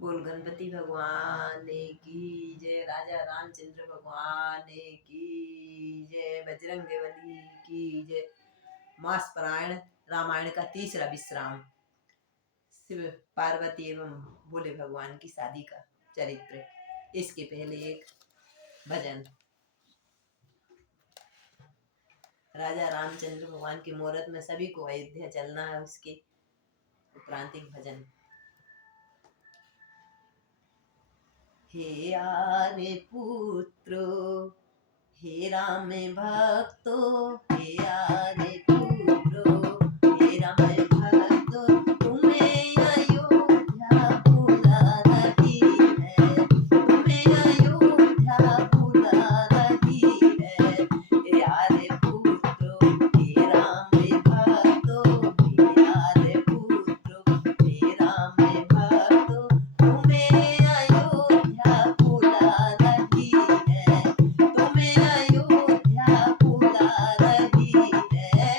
बोल गणपति भगवान की जय, राजा रामचंद्र भगवान की जय, बजरंगबली की जय। मास पारायण रामायण का तीसरा विश्राम, शिव पार्वती एवं भोले भगवान की शादी का चरित्र। इसके पहले एक भजन। राजा रामचंद्र भगवान की मुहूर्त में सभी को अयोध्या चलना है, उसके उपरांत एक भजन। हे आर्य पुत्रो, हे राम भक्तो, हे आर्य पुत्रो, हे राम भक्तो, तुम्हें अयोध्या बुला रही है, तुम्हें अयोध्या बुला रही है। हे आर्य पुत्रो, हे राम भक्तो, हे आर्य पुत्रो, हे राम भक्तो, तुम्हें अयोध्या बुला रही है, तुम्हें अयोध्या बुला रही है।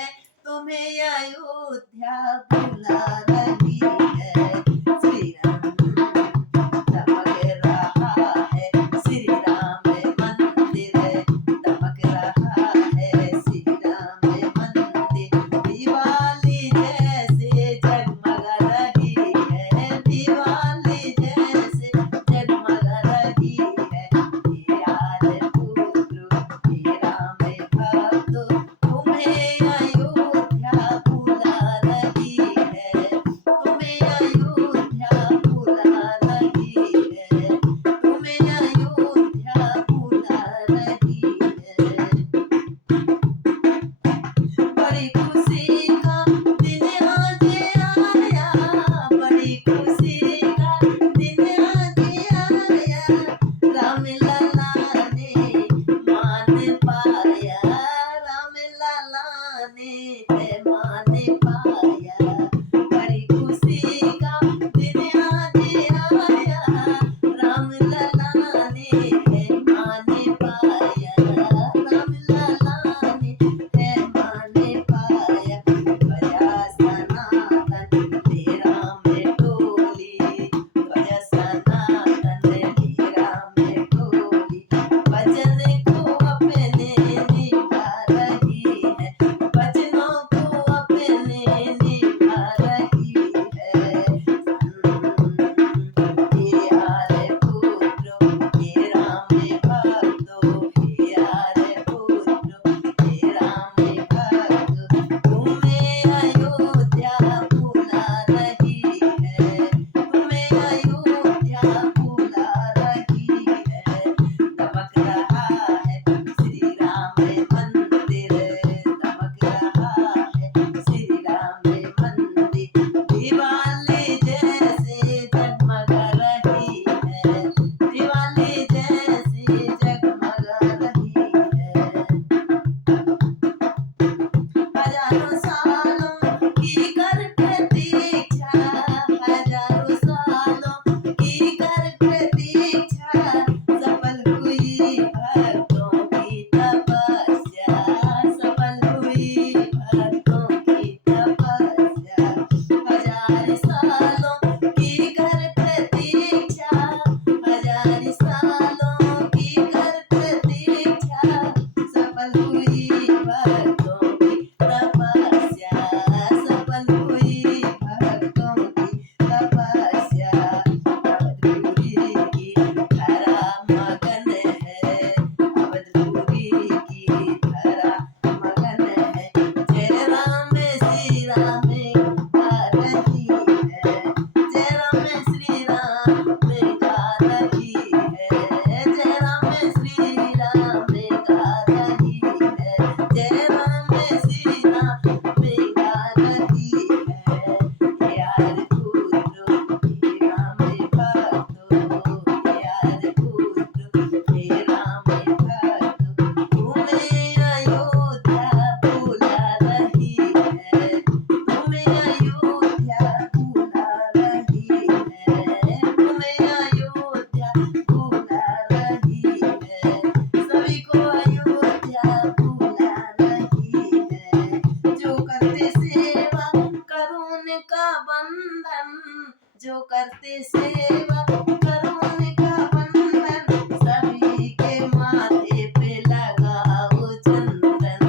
करते सेवा करुण का बंधन सभी के माथे पे लगाओ चंदन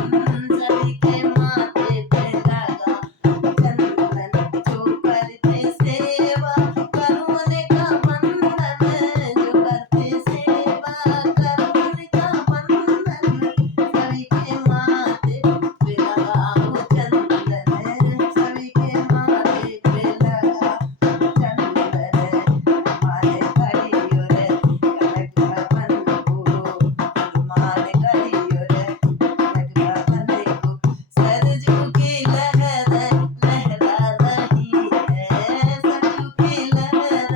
सभी के माथे पे लगाओ चंदन जो करते सेवा करुण का बंधन जो करते सेवा करुण का बंधन सभी के माथे पे लगाओ चंदन सभी के माथे पे लगाओ चंदन माने करियो रे कनक भवन को माने करियो रे कनक भवन को सरजू की लहर लहरा रही है सरजू की लहर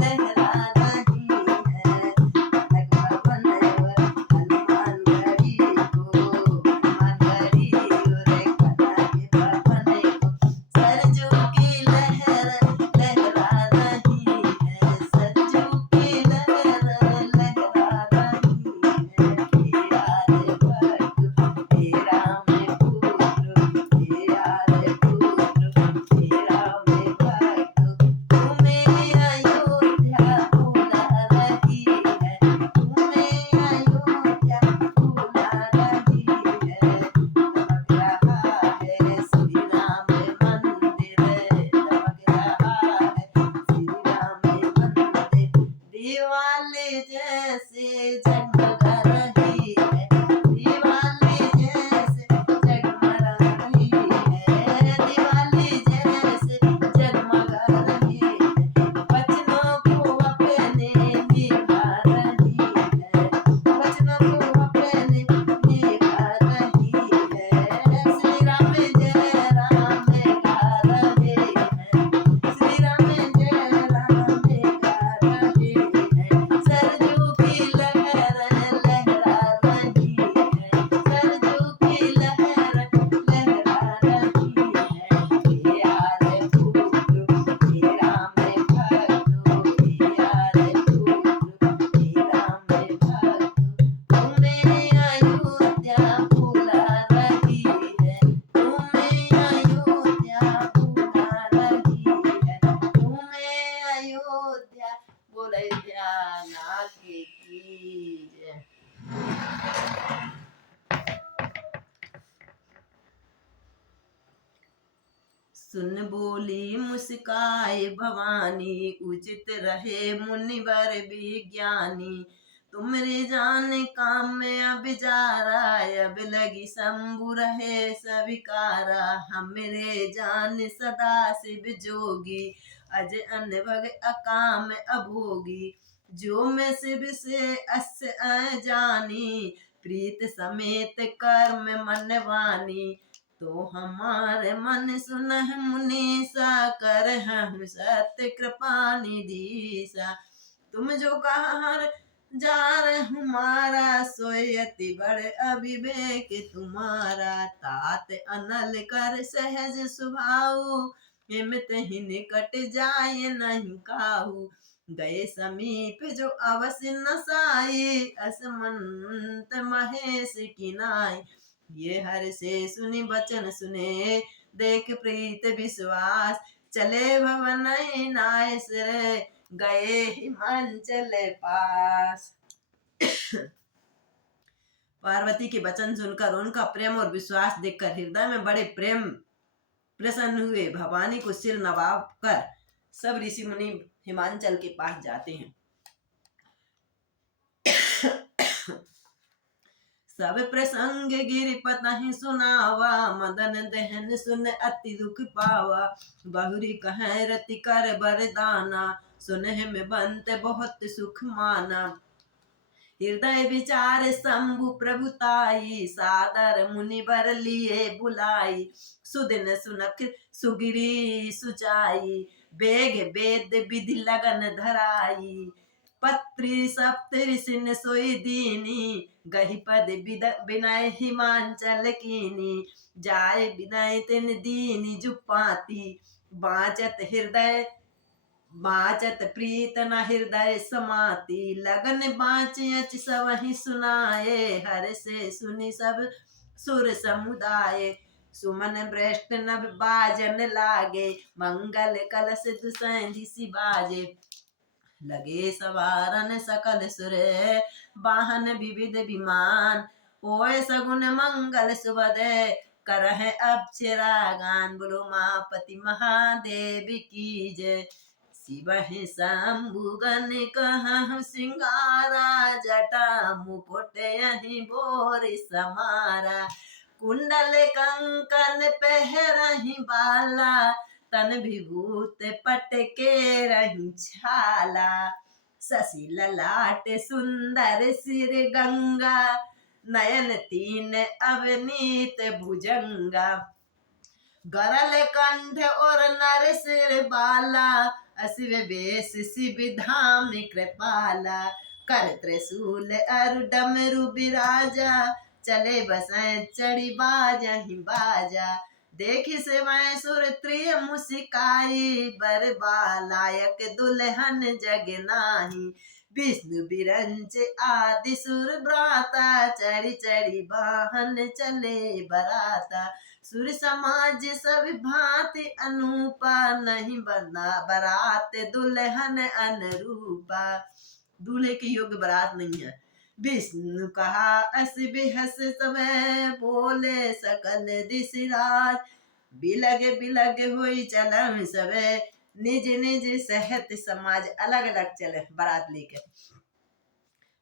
लहरा रही है कनक भवन वर हनुमान गढ़ी को हनुमान गढ़ी रे कनक भवन को सरजू की लहर लहरा रही है सरजू की लहर लहरा रही है यार भक्त तेरा मैं पुत्र तेरा रे पुत्र तेरा मैं भक्त तुम्हें अयोध्या बुला रही है तुम्हें अयोध्या बुला रही है चमक रहा है श्री राम मंदिर चमक रहा है श्री राम मंदिर दिवाली जैसे जगमग रही है दिवाली जैसे जगमग रही है दिवाली जैसे जगमग रही है बचनों को अपने निभा रही है बचनों को अपने निभा रही है श्री राम जय राम गा रहे हैं श्री राम जय राम गा रहे हैं सरजू की लहर लहरा रही है सरजू की लहर लहरा रही है यार पुत्र तेरा मैं भक्त यार पुत्र तेरा मैं भक्त तुम्हें अयोध्या बुला रही है तुम्हें अयोध्या बुला रही है तुम्हें अयोध्या बोले नाथ की जय। सुन बोली मुस्काए भवानी उचित रहे मुनिवर विज्ञानी तुमरे जान काम में अब जा रहा अब लगी शंभु रहे सविकारा हमरे जान सदा शिव जोगी अज अनभग अकाम अभोगी जो मैं शिव से अस जानी प्रीत समेत कर्म मनवानी तो हमारे मन सुनह मुनीसा कर हम सत्य कृपा निधीसा तुम जो कहा जार हमारा सोयति बड़ अविवेक तुम्हारा तात अनल कर सहज सुभाऊ हिमत ही निकट जाय नहीं काहू गए समीप जो अवश्य नसाई असमंत महेश की नाई ये हर से सुनी बचन सुने देख प्रीत विश्वास चले भवन नाय सिर गए हिमांचल पास। पार्वती के वचन सुनकर उनका प्रेम और विश्वास देखकर हृदय में बड़े प्रेम प्रसन्न हुए भवानी को सिर नवाब कर सब ऋषि मुनि हिमांचल के पास जाते हैं। सब प्रसंग गिरिपत ही सुनावा मदन दहन सुन अति दुख पावा बहुरी कह रति कर बरदाना सुनह में बंत बहुत सुख माना हृदय विचार शंभु प्रभुताई सादर मुनि बर लिए बुलाई सुदिन सुनख सुगिरी सुचाई बेग वेद विधि लगन धराई पत्री सप्त ऋषिन सोई दीनी गही पद विनय हिमांचल कीनी जाय विनय तिन दीनी जुपाती बाचत प्रीत न हृदय समाती लगन बाच सब ही सुनाए हर से सुनी सब सुर समुदाय सुमन भ्रष्ट नभ बाजन लागे मंगल कलश दुसैंधि बाजे लगे सवारन सकल सुर वाहन विविध विमान, होए सगुन मंगल सुबद करह अप्सरा गान। बोलो मापति महादेव की जय। शिव शंभुगन कहु सिंगारा, जटा मुकुट यही बोर समारा। कुंडल कंकन पहरहि बाला, तन विभूत पटके रही छाला। शशि ललाट सुंदर सिर गंगा, नयन तीन अवनीत भुजंगा। गरल कंठ और नर सिर बाला, असिव बेश शिव धाम कृपाला। कर त्रिशूल अरु डमरु बिराजा, चले बसैं चढ़ी बाजहि बाजा। देखि सेवैं सुर त्रिय मुस्काई, बर बालायक दुल्हन जग नाही। विष्णु बिरंच आदि सुर भ्राता, चढ़ी चढ़ी वाहन चले बराता। सुर समाज सब भांति अनूपा, नहीं बना बारात दुल्हन अनुरूपा। दूल्हे के योग्य बारात नहीं है। विष्णु कहा अस बेहस समय, बोले सकल दिस राज। बिलग बिलग हुई चलन सबे, निज निज सहत समाज। अलग अलग चले बारात लेके।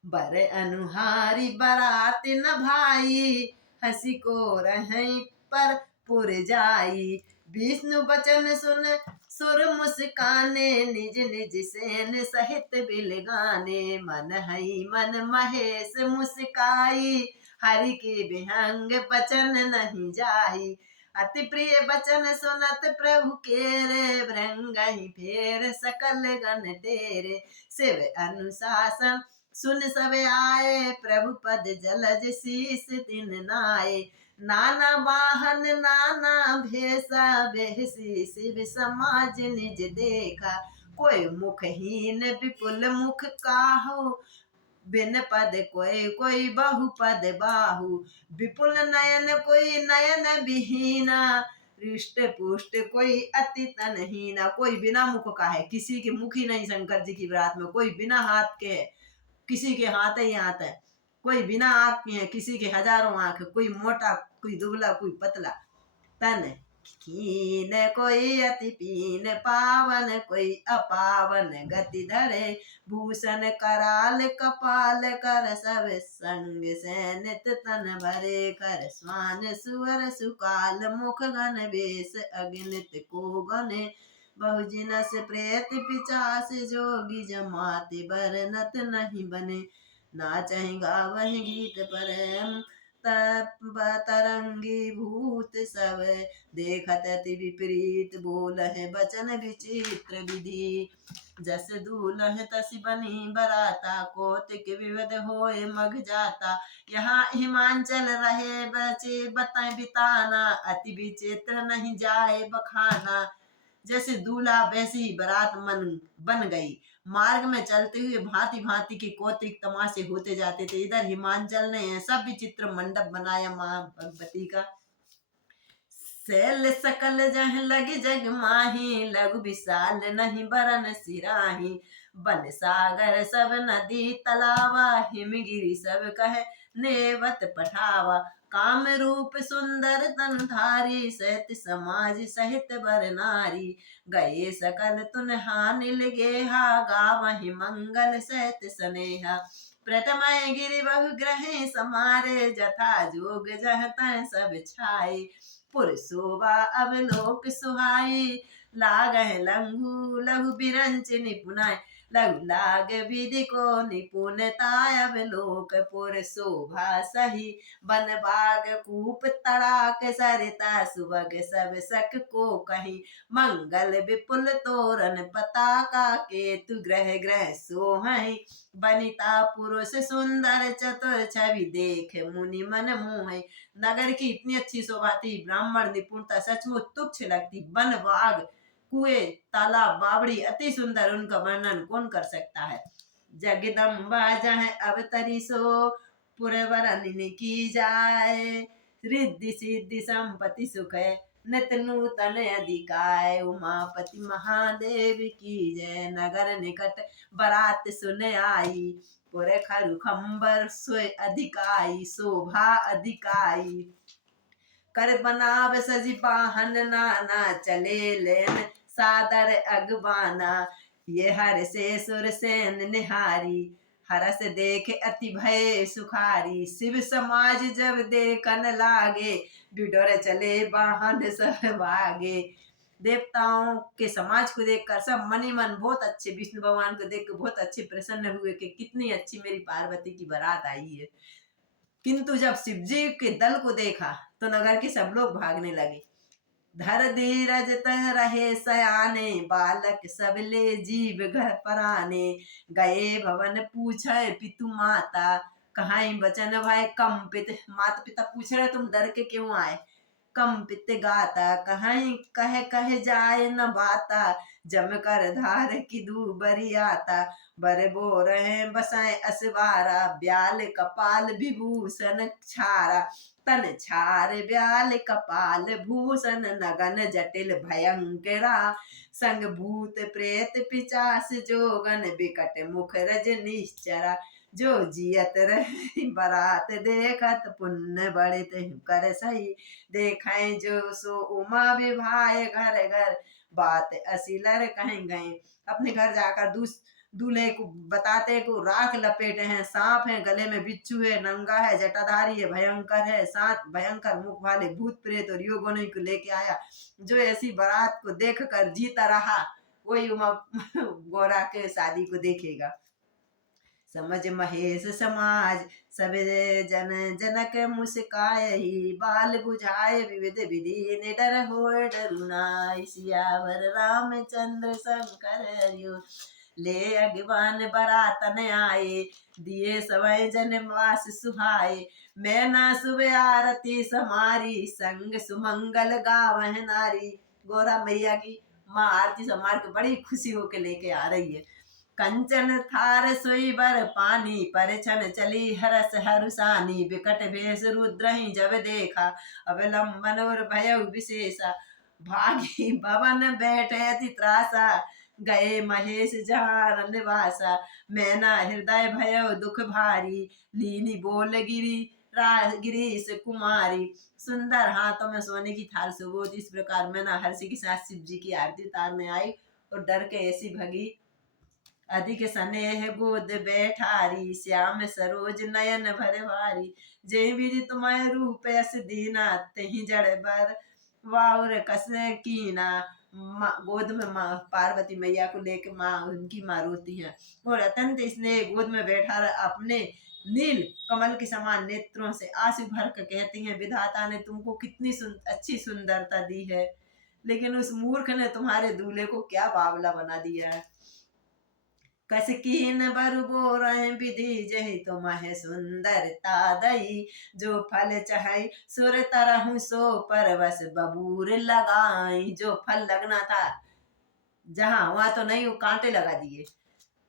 बर अनुहारी बारात न भाई, हंसी को रहीं पर पुर जाई। विष्णु बचन सुन सुर मुस्काने, निज निज सेन सहित बिल गाने। मन हई मन महेश मुस्काई, हरि के विहंग बचन नहीं जाई। अति प्रिय बचन सुनत प्रभु केरे, भृंगहि फेर सकल गण तेरे। शिव अनुशासन सुन सब आए, प्रभु पद जलज शीस दिन नाये। नाना वाहन नाना भेषा, बेहसी शिव समाज निज देखा। कोई मुखहीन विपुल मुख काहू, बिन पद कोई कोई बहु पद बाहु। विपुल नयन कोई नयन विहीना, हृष्ट पुष्ट कोई अति तनहीना। कोई बिना मुख का है, किसी के मुख ही नहीं शंकर जी की बारात में। कोई बिना हाथ के है, किसी के हाथ ही हाथ है। कोई बिना आँख के है, किसी के हजारों आँख। कोई मोटा कोई दुबला कोई पतला। तन कीन कोई अति पीन पावन, कोई अपावन गति धरे। भूषण कराल कपाल कर, सब संग सैनित तन भरे। कर स्वान सुवर सुकाल, मुख गण वेश अगणित को गणे। बहुजिनस प्रेत पिचास, जोगी जमाति बरनत नहीं बने। नाचहि गावहि गीत परम, तब तरंगी भूत सब। देखत अति विपरीत, बोलहि बचन विचित्र विधि। जस दूल्ह तस बनी बराता, कौतिक विविध होए मग जाता। यहाँ हिमांचल रहे बचे बताए बिताना, अति विचित्र नहीं जाए बखाना। जैसे दूल्हा वैसी ही बारात मन बन गई। मार्ग में चलते हुए भांति भांति के कौतिक तमाशे होते जाते थे। इधर हिमांचल ने सब विचित्र मंडप बनाया माँ भगवती का। सैल सकल जह लग जग माही, लघु विशाल नहीं बरन सिराही। बन सागर सब नदी तलावा, हिमगिरी सब कहे नेवत पठावा। काम रूप सुंदर तन धारी, सहित समाज सहित बर नारी। गए सकल तुन हानिल गेहा, गावहि मंगल सहित स्नेहा। प्रथम गिरि बहु ग्रहे समारे, जथा जोग जह तह सब छाए। पुर शोभा अवलोक सुहाई, लागह लंघु लघु बिरंच निपुनाय। लघु लाग विधि को निपुणता, अवलोक पुर शोभा सही। बन बाग कूप तड़ाक सरिता, सुबग सब सक को कहीं। मंगल विपुल तोरण पताका, केतु ग्रह ग्रह सोहै। बनिता पुरुष सुंदर चतुर, छवि देख मुनि मन मोहै। नगर की इतनी अच्छी शोभा थी, ब्राह्मण निपुणता सचमुच तुच्छ लगती। वन बाग कुएं तालाब बावड़ी अति सुंदर, उनका वर्णन कौन कर सकता है। जगदम्बा जह अवतरी सो, पुरवरन की जाए। रिद्धि सिद्धि संपत्ति सुख नित नूतन अधिकाय उमापति महादेव की जय। नगर निकट बरात सुन आई, पुर खरु खम्बर सोय अधिकाई, शोभा अधिकाई। कर बनाव सजी पाहन नाना, चले लेन सादर अगबाना। ये हर से सुर सेन निहारी, हरस देख अति भय सुखारी। शिव समाज जब देखन लागे, बिडोर चले वाहन सहभागे। देवताओं के समाज को देखकर सब मन ही मन बहुत अच्छे, विष्णु भगवान को देख कर बहुत अच्छे प्रसन्न हुए कि कितनी अच्छी मेरी पार्वती की बारात आई है। किंतु जब शिव जी के दल को देखा तो नगर के सब लोग भागने लगे। धर धीरज तह रहे सयाने, बालक सब ले जीव घर पराने। गए भवन पूछे पितु माता, कहाई बचन भय कंपित। माता पिता पूछ रहे तुम डर के क्यों आए, कंपित गाता। कहाई कह कह जाए न बाता, जम कर धार की दूबरी आता। बर बो रहे बसाए असवारा, ब्याल कपाल विभूषण छारा। तन छार ब्याल कपाल भूषण, नगन जटिल भयंकरा। संग भूत प्रेत पिचास जोगन, बिकट मुख रज निश्चरा। जो जियत रहे बरात देखत, पुण्य बढ़ित कर सही। देखें जो सो उमा विभाए, घर घर बात असिलर कहीं गए। अपने घर जाकर दूल्हे को बताते को राख लपेटे हैं, सांप है गले में, बिच्छू है, नंगा है, जटाधारी है, भयंकर है, सात भयंकर मुख वाले भूत प्रेत और योगों को लेके आया। जो ऐसी बारात को देख कर जीता रहा, वही उमा गौरा के शादी को देखेगा। समझ महेश समाज सब जन, जनक मुस्कायहि। बाल बुझाए विविध विधि, निडर होए डरुनाई। सियावर रामचंद्र शंकर हरियो, ले अगवान बरातन आए। दिए सवै जन वास सुहाए, मैं ना शुभ आरती समारी। संग सुमंगल गावह नारी। गौरा मैया की माँ आरती समार के बड़ी खुशी होके लेके आ रही है। कंचन थार सोई बर पानी, परिछन चली हरस हरुसानी। बिकट भेष रुद्रहि जब देखा, अवलंबन और भय विशेषा। भागी भवन बैठे अति त्रासा, गए महेश जहाँ निवासा। मैना हृदय भय दुख भारी, लीनी बोल गिरीश कुमारी। सुंदर हाथों में सोने की थाल सुबोध। इस प्रकार मैना हर्षी के साथ शिव जी की आरती उतारने आई और डर के ऐसी भगी। अधिक स्नेह गोद बैठारी, श्याम सरोज नयन भर भारी। जय विधि तुम्हारे रूप यस दीना, तही जड़ बर वाउर कस कीना। गोद में माँ पार्वती मैया को लेकर माँ उनकी माँ रोती है और अत्यंत स्नेह गोद में बैठा अपने नील कमल के समान नेत्रों से आंसू भर कर कहती हैं, विधाता ने तुमको कितनी अच्छी सुंदरता दी है, लेकिन उस मूर्ख ने तुम्हारे दूल्हे को क्या बावला बना दिया है। कस कीन बरु बोरहि विधि, जहि तुम्हें सुंदरता दई। जो फल चाहे सुर तरहु, सो परवश बबूर लगाई। जो फल लगना था जहां वहां तो नहीं, वो कांटे लगा दिए।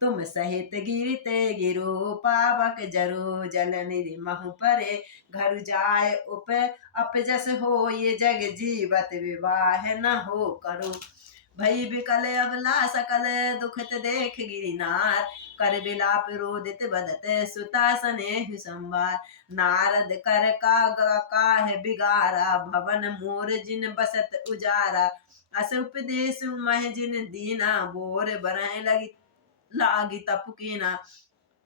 तुम सहित गिरते गिरो, पावक जरो जल निधि महु परे। घर जाए उप अपजस हो, ये जग जीवत विवाह न हो करो। भई बिकल अबला सकल, दुखत देख गिरिनार। कर बिलाप रोदित बदत, सुता स्नेह संवार। नारद कर काहे बिगारा, भवन मोर जिन बसत उजारा। अस उपदेश मह जिन दीना, बोर बरह लागी तप कीना।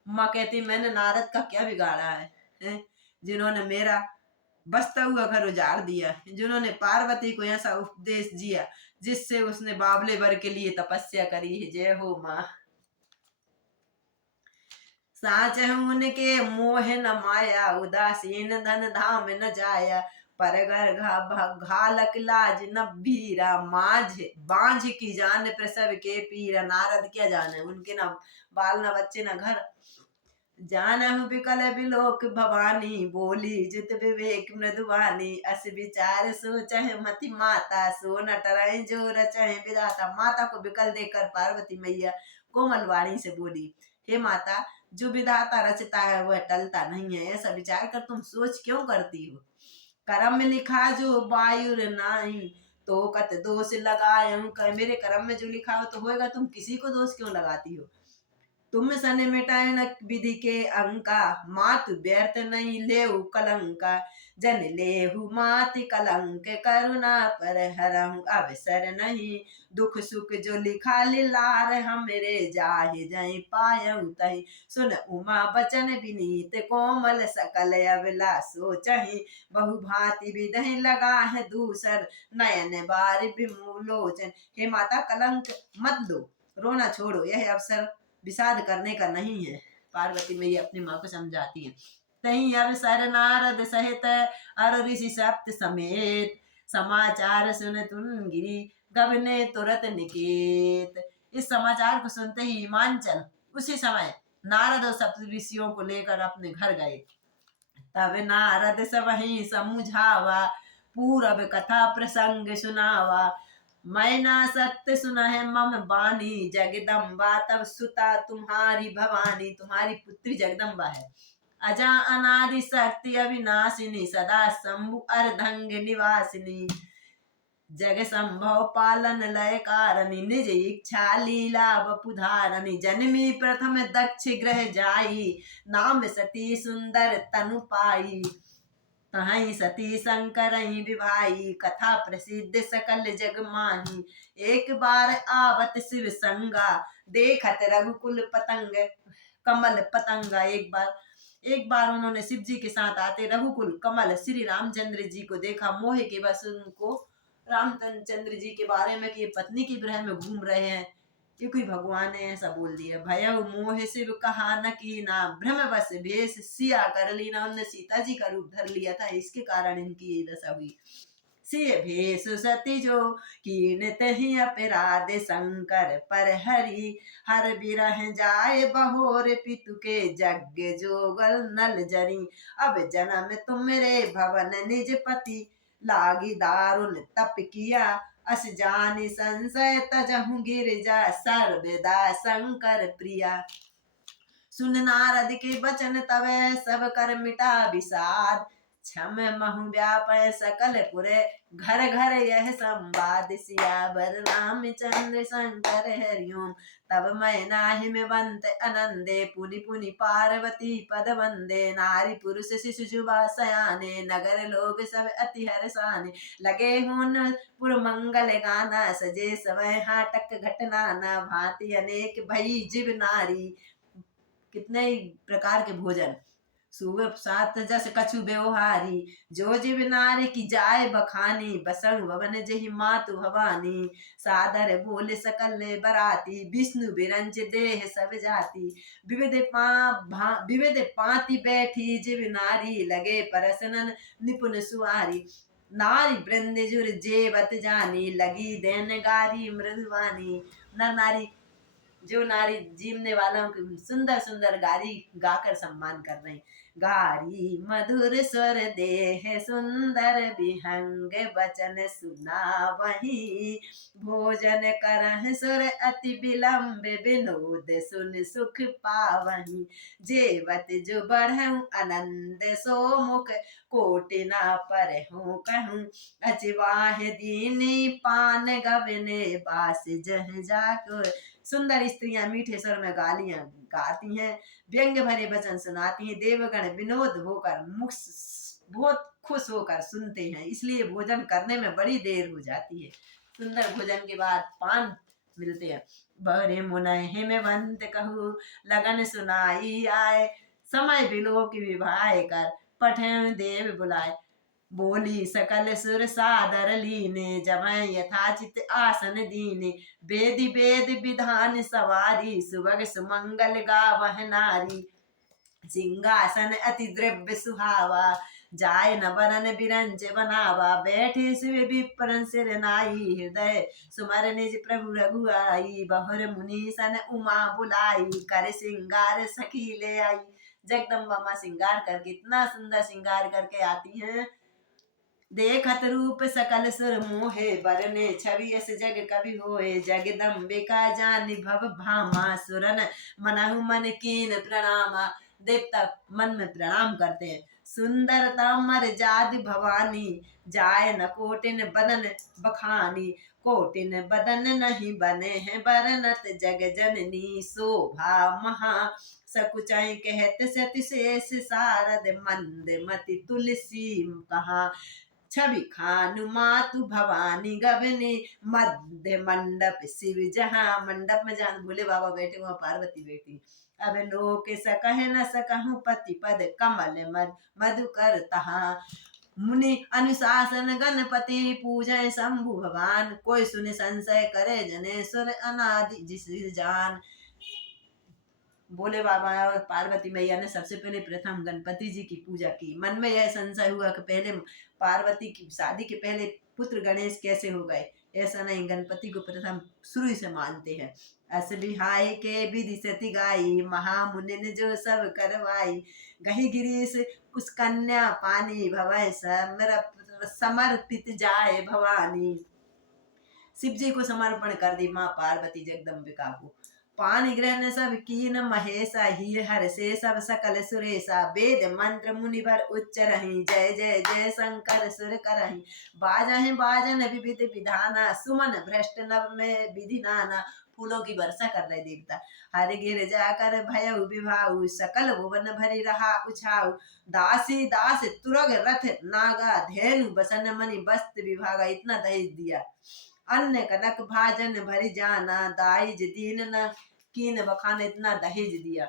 माँ कहती मैंने नारद का क्या बिगाड़ा है, जिन्होंने मेरा बसता हुआ घर उजाड़ दिया, जिन्होंने पार्वती को ऐसा उपदेश दिया जिससे उसने बाबले भर के लिए तपस्या करी है। जय हो माँ। साच है उनके मोह न माया, उदासीन धन धाम न जाया। पर घर घालक लाज न भीरा, बांझ की जान प्रसव के पीरा। नारद क्या जाने, उनके ना बाल न बच्चे न घर। जानहु बिकल बिलोक भवानी, बोली जित विवेक मृदुवानी। अस विचार सोचहि मति माता, सो न टरहि जो रचहि विधाता। माता को बिकल देखकर पार्वती मैया कोमल वाणी से बोली, हे माता, जो विधाता रचता है वह टलता नहीं है, ऐसा विचार कर तुम सोच क्यों करती हो। कर्म लिखा जो वायुर नाही, तो कत दोष लगायं, मेरे कर्म में जो लिखा हो तो होएगा, तुम किसी को दोष क्यों लगाती हो। तुम सन मिटाए न विधि के अंका, मात व्यर्थ नहीं लेहु कलंका। जन लेहु मात कलंक, करुणा पर हरहु अवसर नहीं। दुख सुख जो लिखा लिलार, हमरे जाहि जहि पायउ तहि। सुन उमा बचन विनीत कोमल, सकल अभिलाष सोचहि। बहु भांति विधहि लगा है दूसर, नयन बार विमोलोचन। हे माता, कलंक मत दो, रोना छोड़ो, यह अवसर विषाद करने का नहीं है। पार्वती मैया अपनी माँ को समझाती है। तही अवसर नारद सहित अर ऋषि सप्त समेत, समाचार सुन तुन गिरी गगने तुरत निकेत। इस समाचार को सुनते ही हिमांचल उसी समय नारद और सप्त ऋषियों को लेकर अपने घर गए। तब नारद सब ही समुझावा, पूरब कथा प्रसंग सुनावा। मैना सत्य सुना है मम बानी, जगदम्बा तब सुता तुम्हारी भवानी। तुम्हारी पुत्री जगदम्बा है, अजा अनादि शक्ति अविनाशिनी, सदा शंभु अर्धंग निवासिनी। जग संभव पालन लय कारणि, निज इच्छा लीला बपुधारणी। जन्मी प्रथम दक्ष ग्रह जाई, नाम सती सुंदर तनु पाई। तहीं सती शंकर विभाई, कथा प्रसिद्ध सकल जग माही। एक बार आवत शिव संगा, देखत रघुकुल पतंग कमल पतंगा। एक बार उन्होंने शिव जी के साथ आते रघुकुल कमल श्री रामचंद्र जी को देखा। मोह के बस उनको रामचंद्र जी के बारे में कि पत्नी की ग्रह में घूम रहे हैं, ये कोई भगवान ने ऐसा बोल दिया। भय मोह शिव कहा न कीना, भ्रम बस भेष सिया कर लीना। उन्होंने सीता जी का रूप धर लिया था, इसके कारण इनकी ये दशा हुई। सिय भेष सती जो कीन तहि अपराध, शंकर पर हरि हर बिरह जाए बहोर। पितु के जग जोगल नल जरी, अब जन्म तुमरे भवन निज पति। लागी दारुण तप किया, अस जानि संशय तजहु गिरिजा। सर्वदा शंकर प्रिया। सुन नारद के बचन तबे, सब कर मिटा विषाद। क्षम महु व्यापय सकल पुरे, घर घर यह संवाद। सियावर रामचंद्र शंकर हरिओम, तब मैं नाहि में बंत आनंदे। पुनि पुनि पार्वती पद वंदे, नारी पुरुष शिशु जुवा सयाने। नगर लोग सब अति हर्षाने, लगे हुन पुर मंगल गाना। सजे समय हाटक घटनाना, भांति अनेक भई जीव नारी। कितने ही प्रकार के भोजन, सुबह सात जस कछु व्यवहारी। जो जीव नारी की जाय बखानी, बसंग भवन जहि मातु भवानी। सादर बोले सकल बराती, विष्णु बिरंज देह सब जाति। विविध पाति बैठी जीव नारी, लगे परसनन निपुण सुवारी। नारी वृंद जुर जेवत जानी, लगी देन गारी मृदुवानी। नर नारी, जो नारी जीवने वालों की सुंदर सुंदर गारी गाकर सम्मान कर रहे। गारी मधुर स्वर देह सुंदर, विहंग वचन सुना वही। भोजन करह सुर अति विलंब, विनोद सुन सुख पावही। जेवत जो बढ़हु आनंद, सो मुख कोटि ना परहु कहूँ। अचवाह दीनी पान गवने, बास जह जाको। सुंदर स्त्रियां मीठे स्वर में गालियां गाती हैं, व्यंग भरे वचन सुनाती हैं। देवगण विनोद होकर बहुत खुश होकर सुनते हैं, इसलिए भोजन करने में बड़ी देर हो जाती है। सुंदर भोजन के बाद पान मिलते हैं। बरे मुनय हिमवंत कहू, लगन सुनाई आए। समय बिलो की विभाय कर, पठे देव बुलाए। बोली सकल सुर सादर लीने, जमै यथाचित आसन दीने। वेदि वेद विधान सवारी, सुभग सुमंगल गावह नारी। सिंहासन अति द्रव्य सुहावा, जाय न बरन बिरंज बनावा। बैठे शिव विप्रन सिर नाई, हृदय सुमर निज प्रभु रघुआई। बहुर मुनि सन उमा बुलाई, कर सिंगार सखी ले आई। जगदम्बा माँ सिंगार करके, इतना सुंदर सिंगार करके आती हैं। देखत रूप सकल सुर मोहे, बरने छवि यस जग कवि होए। जगदम्बिका जानि भव भामा, सुरन मनहु मन कीन प्रणामा। देवता मन में प्रणाम करते हैं। सुंदरता मर जाद भवानी, जाय न कोटिन बदन बखानी। कोटिन बदन नहीं बने हैं बरनत जग जननी, शोभा महा सकुचाई कहत सति शेष सारद, मंद मति तुलसी कहा छवि खानु मातु भवानी गबने। मध्य मंडप शिव जहाँ, मंडप में जहाँ भोले बाबा बैठे वहाँ पार्वती बैठी। अब लोक सकह न सकहु पति पद, कमल मद मधुकर तहाँ। मुनि अनुशासन गणपति, पूजय शंभु भगवान। कोई सुने संशय करे जनेश्वर, अनादि जिस जान। भोले बाबा और पार्वती मैया ने सबसे पहले प्रथम गणपति जी की पूजा की। मन में यह संशय हुआ कि पहले पार्वती की शादी के पहले पुत्र गणेश कैसे हो गए। ऐसा नहीं, गणपति को प्रथम शुरू से मानते हैं। अस बिहाय के विधि सती गाई, महामुनि ने जो सब करवाई। गही गिरीश कुछ कन्या पानी, भवै समर्पित जाए भवानी। शिव जी को समर्पण कर दी माँ पार्वती जगदम्बिका को। पानी ग्रहण सब कीन महेशा, ही हर से सब सकल सुरेशा। वेद मंत्र मुनि भर उच्च रही, जय जय जय शंकर सुर करही। बाजहि बाजन विविध विधाना, सुमन भ्रष्ट नभ में विधि नाना। फूलों की वर्षा कर रहे देवता। हर गिर जाकर भयउ विभाऊ, सकल भुवन भरी रहा उछाऊ। दासी दास तुरग रथ नागा, धेनु बसन मणि वस्त्र विभागा। इतना दहेज दिया। अन्य कनक भाजन भरी जाना, दाइज दीन न कीन बखान। इतना दहेज दिया।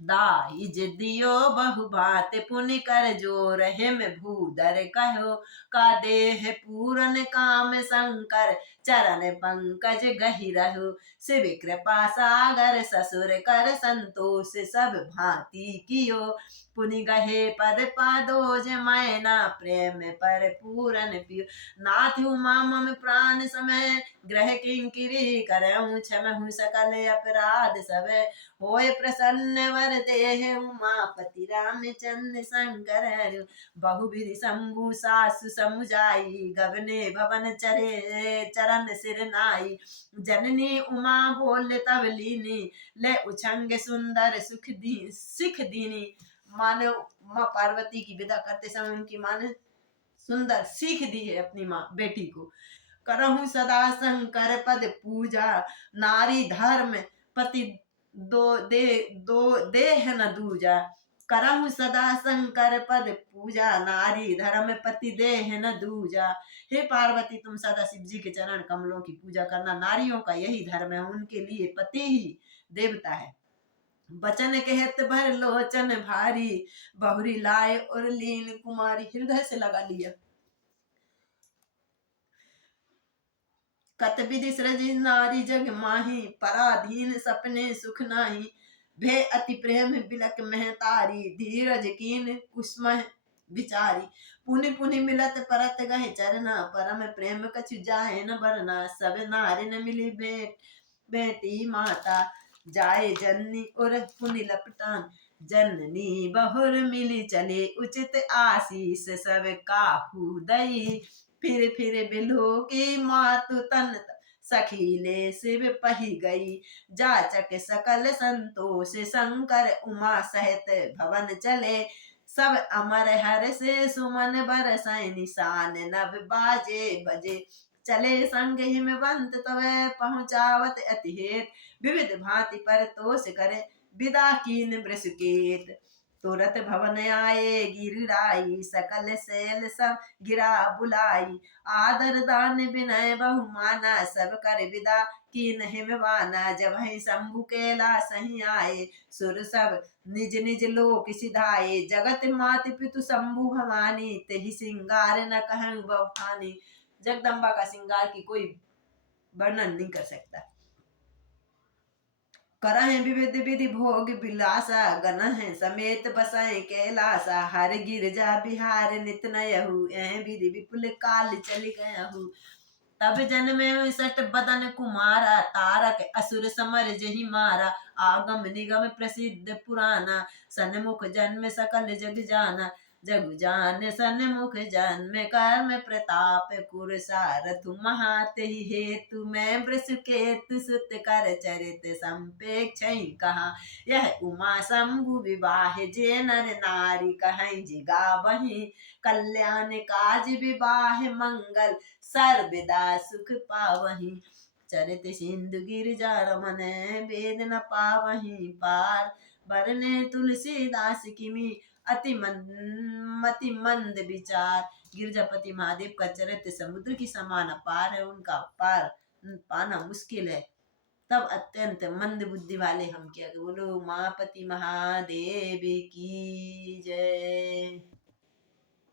दाइज दियो बहु भात पुनि कर जोर, हिम भूधर कहो का देह पूरन काम शंकर। चरण पंकज गहि रहो, शिव कृपा सागर ससुर कर संतोष सब भांति कियो। पुनि गहे पद पादोज मैना, प्रेम पर पूरन पियो। नाथ उमा मम प्राण समय, ग्रह किंकिरी करऊँ क्षमहु सकल अपराध सब। होय प्रसन्न वर देह उमापति रामचंद्र शंकर। बहुविधि शंभु सासु समुझाई, गबने भवन चरे चरण सिर नाई। जननी उमा बोल तब लीनी, ले उछंग सुंदर सुख दी सिख दीनी। माने माँ पार्वती की विदा करते समय उनकी माँ ने सुंदर सीख दी है अपनी माँ बेटी को। करहु सदा शंकर पद पूजा, नारी धर्म पति दो देह न दूजा। करहु सदा शंकर पद पूजा, नारी धर्म पति देह न दूजा। हे पार्वती, तुम सदा शिव जी के चरण कमलों की पूजा करना। नारियों का यही धर्म है, उनके लिए पति ही देवता है। बचन कहत भर लोचन भारी, बहुरी लाए और लीन कुमारी। हृदय से लगा लिया। कत विधि सृजी नारी जग माही, पराधीन सपने सुख नाही। भे अति प्रेम बिलक महतारी, धीरज कीन कुसुम विचारी। पुनि पुनि मिलत परत गहे चरना, परम प्रेम कछु जाए न बरना। सब नारिन मिली बेटी माता, जाए जननी और पुनि लपटान। जननी बहुर मिली चले, उचित आशीष सब काहू दई। फिर बिल्हो की मातु तन, सखीले शिव पही गई। जाचक सकल संतोष, शंकर उमा सहित भवन चले। सब अमर हर से सुमन बरसाए, निशान नभ बाजे बजे। चले संग हिमवंत तव, पहुँचावत अति हेत। विविध भांति पर तोष करे, विदा कीन वृषकेत। तुरत भवन आए गिरिराई, सकल शैल सब गिरा बुलाई। आदर दान विनय बहुमाना, सब कर विदा कीन हिमवाना। जब ही शंभु कैलास ही आए, सुर सब निज निज लोक सिधाए। जगत मात पितु शंभु भवानी, तेहि सिंगार न कहूँ बखानी। जगदम्बा का सिंगार की कोई वर्णन नहीं कर सकता। करहि विविध विधि भोग विलासा, गनहि समेत बसहि कैलासा। हर गिरजा बिहार नित नयहु, एहि विधि विपुल काल चलि गयहु। तब जन्मे सट बदन कुमारा, तारक असुर समर जहि मारा। आगम निगम प्रसिद्ध पुराना, सन्मुख जन्म सकल जग जाना। जगु जान सन्मुख जन्म कर्म प्रताप कुरसारथु महाते हेतु मैं वृषकेतु सुत कर चरित संपेक्ष कहा। यह उमा शंभु विवाह जे नर नारी कहीं जिगा बही कल्याण काज विवाह मंगल सर्वदा सुख पावही। चरित सिंधु गिरिजा रमन वेद न पावही पार बरने तुलसीदास किमी मति मंद विचार। गिरजापति महादेव का चरित्र समुद्र की समान अपार है, उनका पार पाना मुश्किल है। तब अत्यंत मंद बुद्धि वाले हम क्या बोलो। उमापति महादेव की जय।